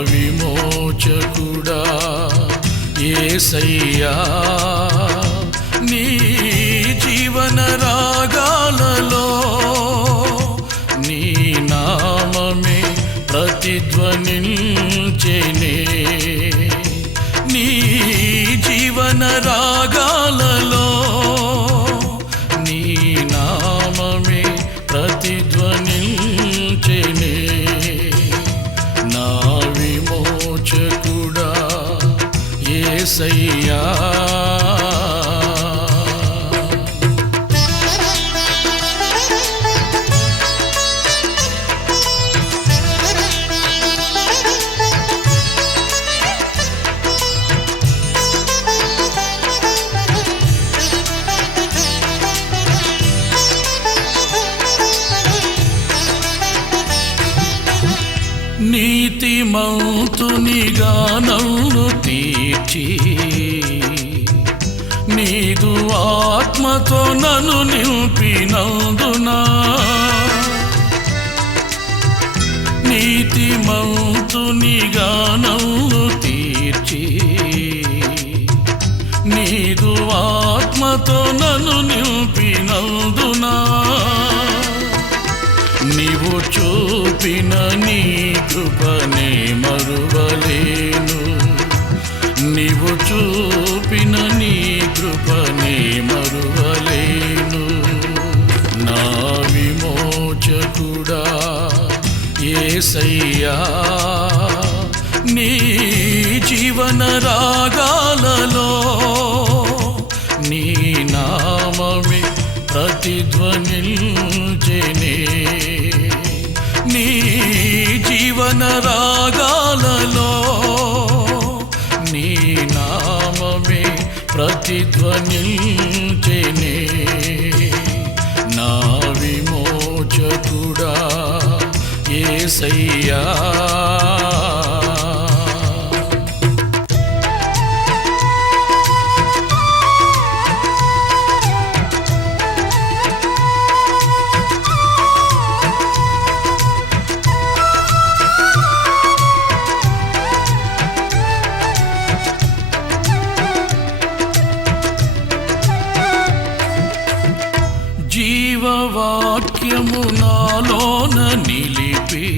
నా విమోచకుడా ఏసయ్యా నీ జీవన రాగాలలో నీ నామమే ప్రతిధ్వనించెనే. నీ జీవన రాగాలలో ఏసయ్యా నీతిమంతునిగా నన్ను తీర్చి నీదు ఆత్మతో నన్ను నింపినందునా నీతిమంతునిగా నన్ను తీర్చి నీదు ఆత్మతో నన్ను చూపిన నీ కృపనే మరువలేను. నీవు చూపిన నీ కృపనే మరువలేను. నా విమోచకుడా ఏసయ్యా నీ జీవన రాగాలలో రాగాలలో నీ నామమే ప్రతిధ్వనించెనే. నా విమోచకుడా ఏ సయ్యా వాక్యము నాలోన నిలిపి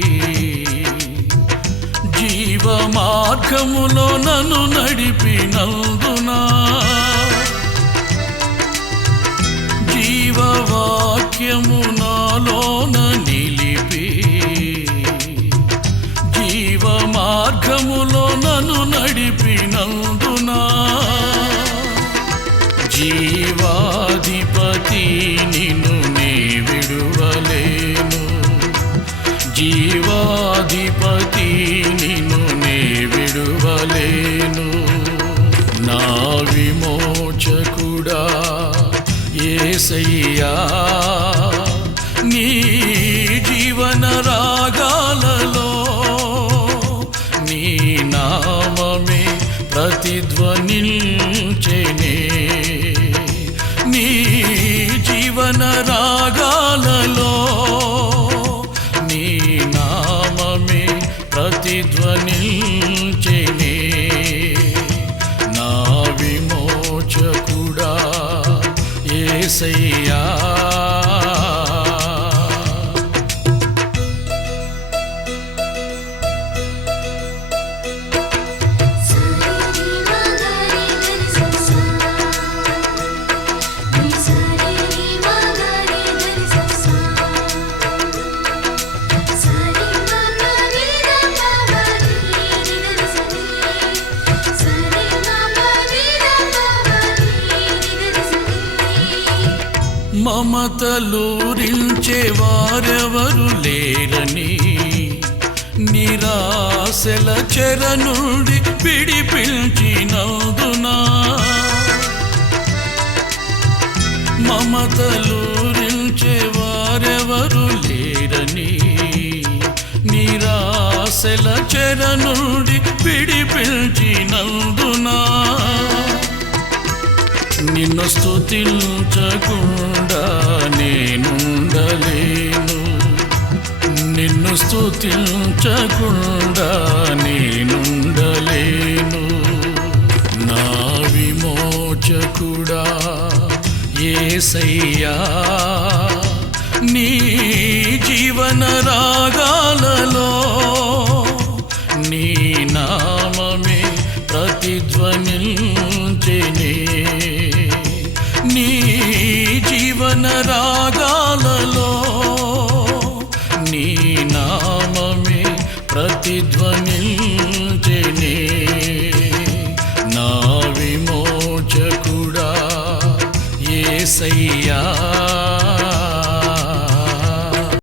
జీవ మార్గములో నన్ను నడిపినందునా జీవవాక్యము నాలోన జీవన రాగాలలో నీ నామమే ప్రతిధ్వనించెనే. నీ జీవన రాగాలలో నీ నామమే ప్రతిధ్వనించెనే. నా విమోచకుడా ఏసయ్యా మమతలూరించే వారెవరు లేరని నిరాశల చెర నుండి పిడిపించినందునా మమతలూరించే వారెవరు లేరని నిరాశల చెర నుండి పిడిపించినందునా నిన్ను స్థుతించకుండా నేనుండలేను. నిన్ను స్థుతించకుండా నేనుండలేను. నా విమోచకుడా ఏసయ్యా నీ జీవన రాగాలలో నీ నామమే ప్రతిధ్వనించెనే రమణ రాగాలలో నీ నామమే ప్రతిధ్వనిల్చెనే నా విమోచకుడా ఏ సయ్యా